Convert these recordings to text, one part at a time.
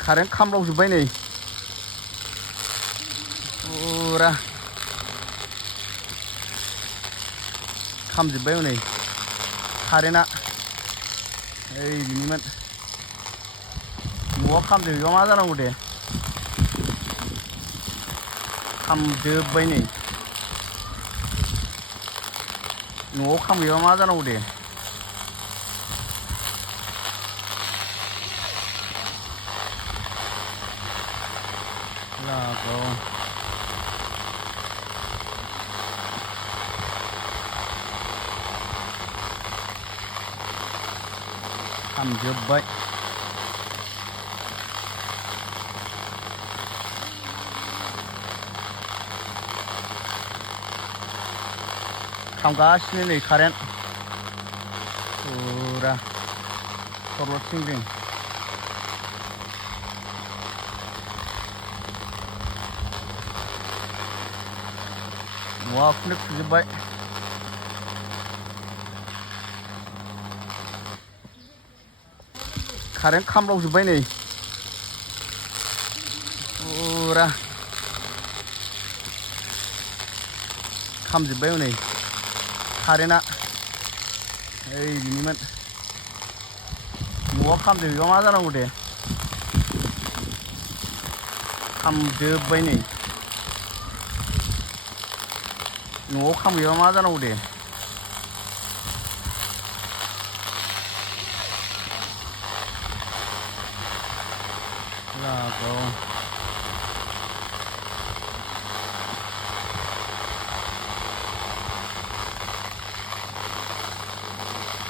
current खामलावजोब्बाय नै फुरा खामजोब्बाय हनै कारेन्टआ ओइ बिनिमोन न'आव खामजोबोबा मा जानांगौ दे खामजोब्बाय नै न'आव खामहैबा मा जानांगौ दे लागाव खामजोब्बाय खामगासिनो नै कारेन्ट फुरा सरथिंजों न'आखौनो खुजोब्बाय कारेन्ट खामलावजोब्बाय नै फुरा खामजोब्बाय हनै कारेन्टआ ओइ बिनिमोन न'आव खामजोबोबा मा जानांगौ दे खामजोब्बाय नै न'आव खामहैबा मा जानांगौ दे लागाव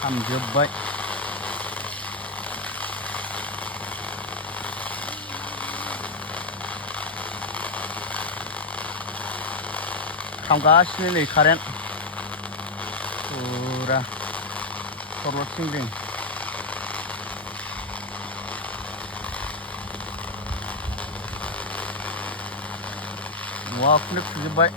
खामजोब्बाय खामगासिनो नै कारेन्ट फुरा सरथिंजों न'आखौनो खुजोब्बाय